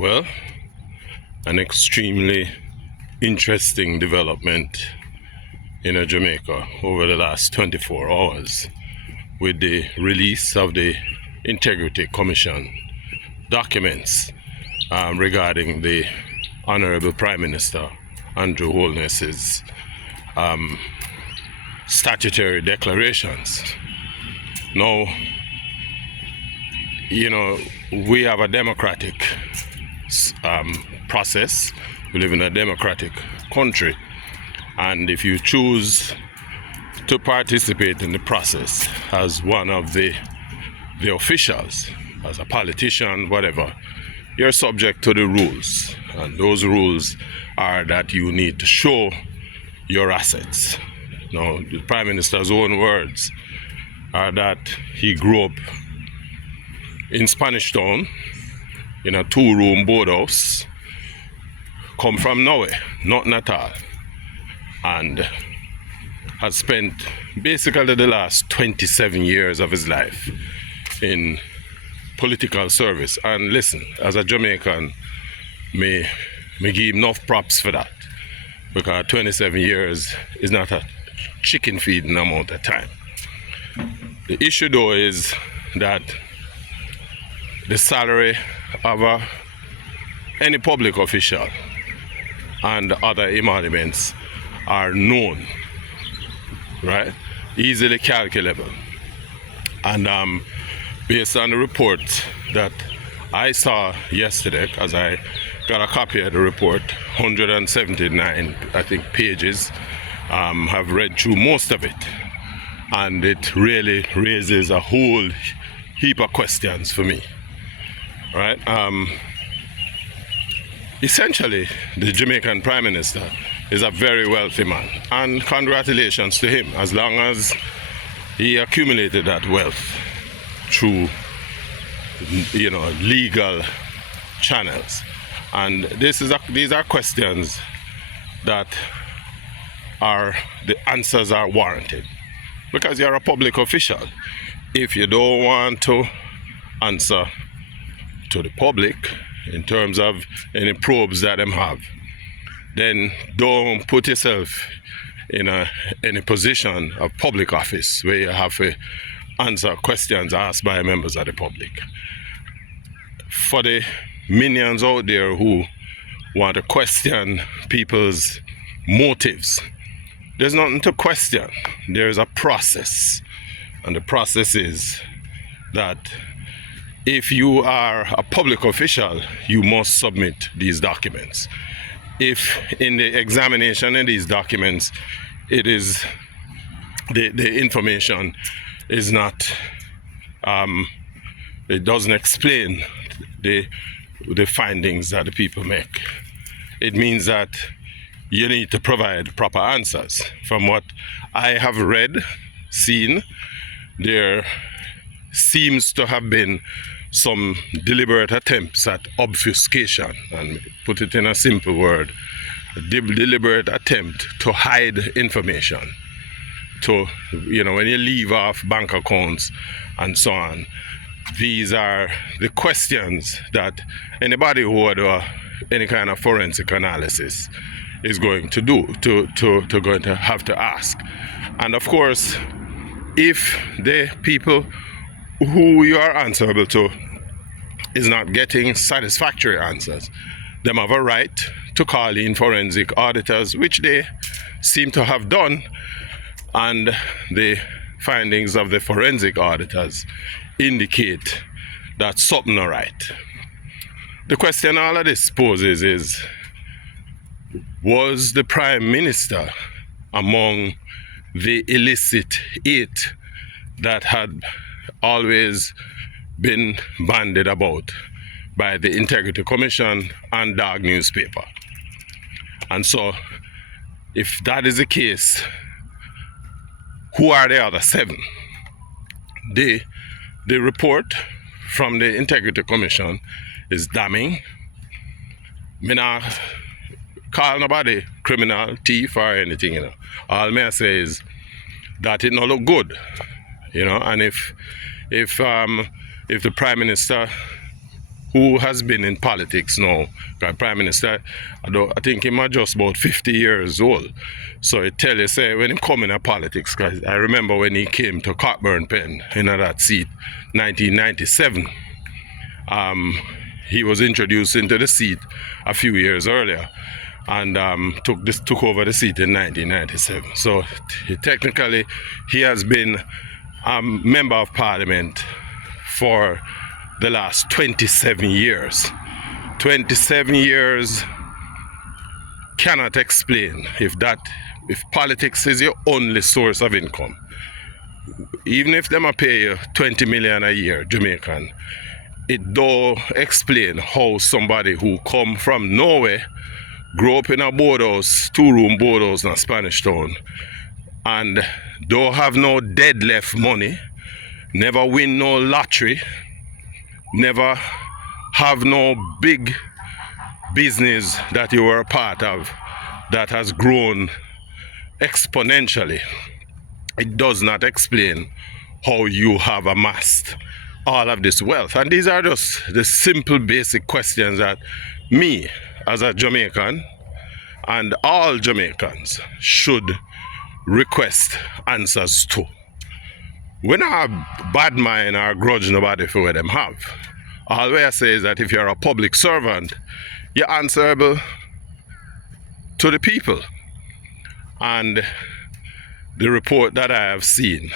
Well, an extremely interesting development in Jamaica over the last 24 hours with the release of the Integrity Commission documents regarding the Honorable Prime Minister Andrew Holness's statutory declarations. Now, we have a democratic process. We live in a democratic country, and if you choose to participate in the process as one of the officials, as a politician, whatever, you're subject to the rules, and those rules are that you need to show your assets. Now, the Prime Minister's own words are that he grew up in Spanish Town in a 2-room boardhouse, come from nowhere, nothing at all, and has spent basically the last 27 years of his life in political service. And listen, as a Jamaican, me give him enough props for that, because 27 years is not a chicken feeding amount of time. The issue though is that the salary of any public official and other emoluments are known, right? Easily calculable. And based on the report that I saw yesterday, because I got a copy of the report, 179, I think, pages, have read through most of it. And it really raises a whole heap of questions for me. Right? Essentially, the Jamaican Prime Minister is a very wealthy man, and congratulations to him, as long as he accumulated that wealth through, legal channels. And these are questions that the answers are warranted, because you're a public official. If you don't want to answer to the public in terms of any probes that them have, then don't put yourself in any position of public office where you have to answer questions asked by members of the public. For the minions out there who want to question people's motives, there's nothing to question. There's a process, and the process is that if you are a public official, you must submit these documents. If in the examination of these documents, it is the information is not, it doesn't explain the findings that the people make, it means that you need to provide proper answers. From what I have read, seen, there seems to have been some deliberate attempts at obfuscation, and put it in a simple word, a deliberate attempt to hide information. To, when you leave off bank accounts and so on, these are the questions that anybody who would do any kind of forensic analysis is going to do, going to have to ask. And of course, if the people who you are answerable to is not getting satisfactory answers, them have a right to call in forensic auditors, which they seem to have done, and the findings of the forensic auditors indicate that something not right. The question all of this poses is, was the Prime Minister among the illicit 8 that had always been bandied about by the Integrity Commission and Dog newspaper? And so, if that is the case, who are the other 7? The report from the Integrity Commission is damning. Me not call nobody criminal, thief, or anything, All me say is that it not look good, and if the Prime Minister who has been in politics now. The Prime Minister, I think he might just about 50 years old. So it tell you, say, when he come in politics, because I remember when he came to Cockburn Pen, in that seat, 1997, he was introduced into the seat a few years earlier, and took over the seat in 1997. So technically, he has been a member of Parliament for the last 27 years. 27 years cannot explain if politics is your only source of income. Even if them pay you 20 million a year, Jamaican, it don't explain how somebody who come from nowhere, grew up in a boardhouse, 2-room boardhouse in a Spanish town, and don't have no dead left money, never win no lottery, never have no big business that you were a part of that has grown exponentially. It does not explain how you have amassed all of this wealth. And these are just the simple basic questions that me as a Jamaican and all Jamaicans should request answers to. We don't have bad mind or grudge nobody for what them have. All I say is that if you're a public servant, you're answerable to the people. And the report that I have seen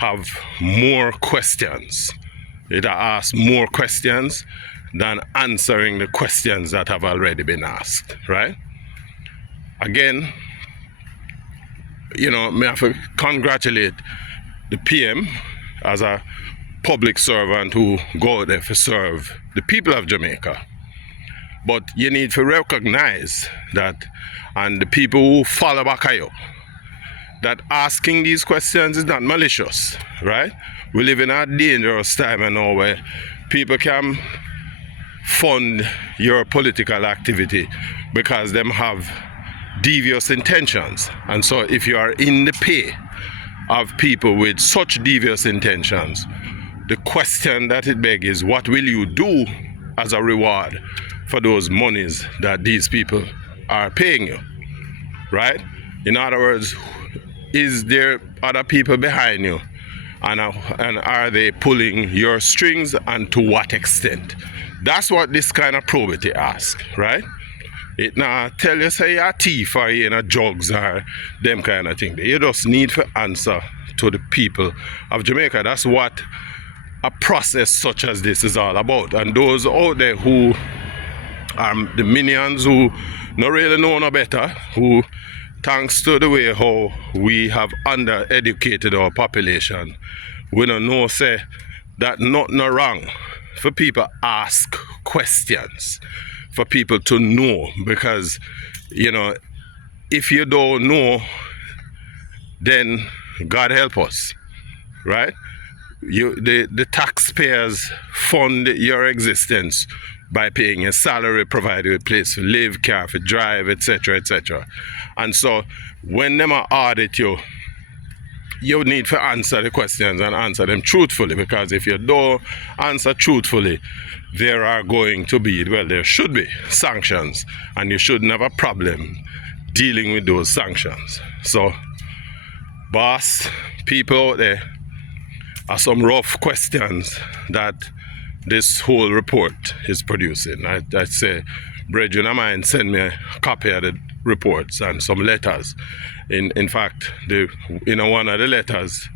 have more questions. It asks more questions than answering the questions that have already been asked, right? Again, you know, I have to congratulate the PM as a public servant who go there to serve the people of Jamaica. But you need to recognize that, and the people who follow back at you, that asking these questions is not malicious, right? We live in a dangerous time now where people can fund your political activity because them have devious intentions. And so if you are in the pay of people with such devious intentions, the question that it begs is, what will you do as a reward for those monies that these people are paying you, right? In other words, is there other people behind you, and are they pulling your strings, and to what extent? That's what this kind of probity asks, right? It now tell you say you're a thief or you're in a drugs or them kind of thing. You just need to answer to the people of Jamaica. That's what a process such as this is all about. And those out there who are the minions who don't really know no better, who thanks to the way how we have under-educated our population, we don't know say that nothing wrong for people ask questions, for people to know, because, you know, if you don't know, then God help us, right? The taxpayers fund your existence by paying your salary, provide you a place to live, car for drive, etc., etc. And so when them audit you, you need to answer the questions and answer them truthfully, because if you don't answer truthfully, there are going to be, well, there should be sanctions, and you shouldn't have a problem dealing with those sanctions. So, boss, people out there, are some rough questions that this whole report is producing. I say, brethren of mine, send me a copy of the reports and some letters. In fact, in one of the letters,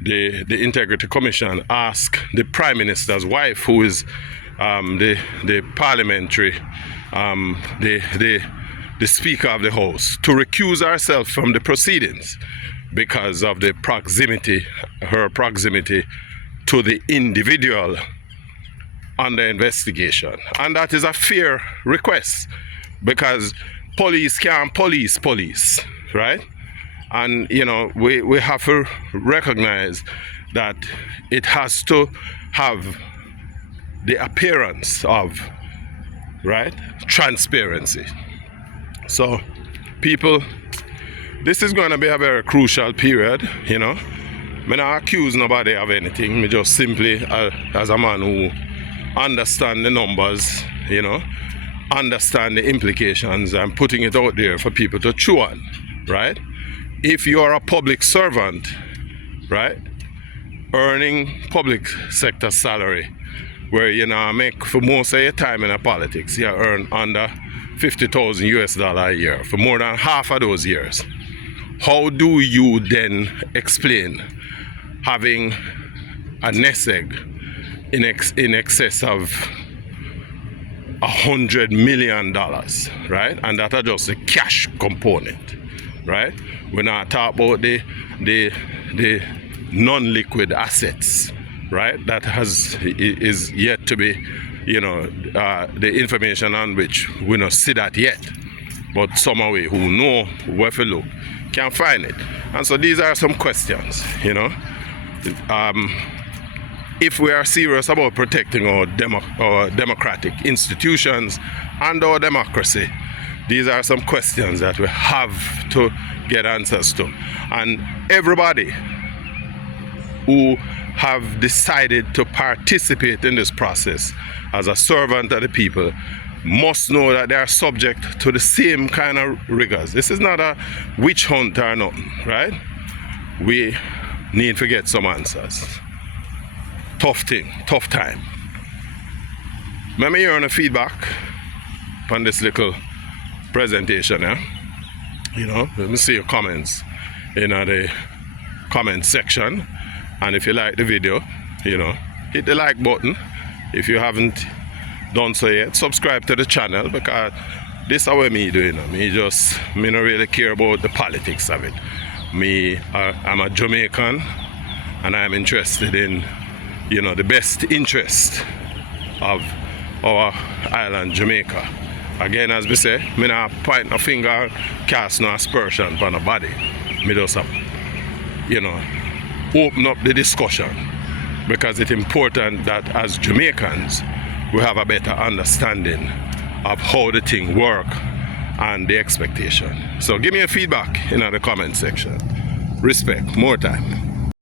the Integrity Commission asked the Prime Minister's wife, who is the parliamentary, the Speaker of the House, to recuse herself from the proceedings because of the proximity, her proximity to the individual under investigation. And that is a fair request, because police can't police, right? And, you know, we have to recognize that it has to have the appearance of, right, transparency. So, people, this is going to be a very crucial period, you know. I don't accuse nobody of anything. Me just simply, as a man who understand the numbers, understand the implications, and putting it out there for people to chew on, right? If you are a public servant, right, earning public sector salary, where make for most of your time in the politics, you earn under $50,000 a year for more than half of those years. How do you then explain having a nest egg in excess of $100 million, right? And that are just the cash component, right? We're not talking about the non-liquid assets, right? That is yet to be, the information on which we don't see that yet. But some of you who know where to look can find it. And so these are some questions, if we are serious about protecting our democratic institutions and our democracy, these are some questions that we have to get answers to. And everybody who have decided to participate in this process as a servant of the people must know that they are subject to the same kind of rigors. This is not a witch hunt or nothing, right? We need to get some answers. Tough thing, tough time. Let me hear on the feedback on this little presentation, let me see your comments in the comment section. And if you like the video, hit the like button. If you haven't done so yet, subscribe to the channel, because this is what me doing. Me don't really care about the politics of it. I'm a Jamaican, and I'm interested in the best interest of our island Jamaica. Again, as we say, me not point no finger, cast no aspersion on nobody. Me just open up the discussion, because it's important that as Jamaicans we have a better understanding of how the thing work and the expectation. So give me a feedback in the comment section. Respect, more time.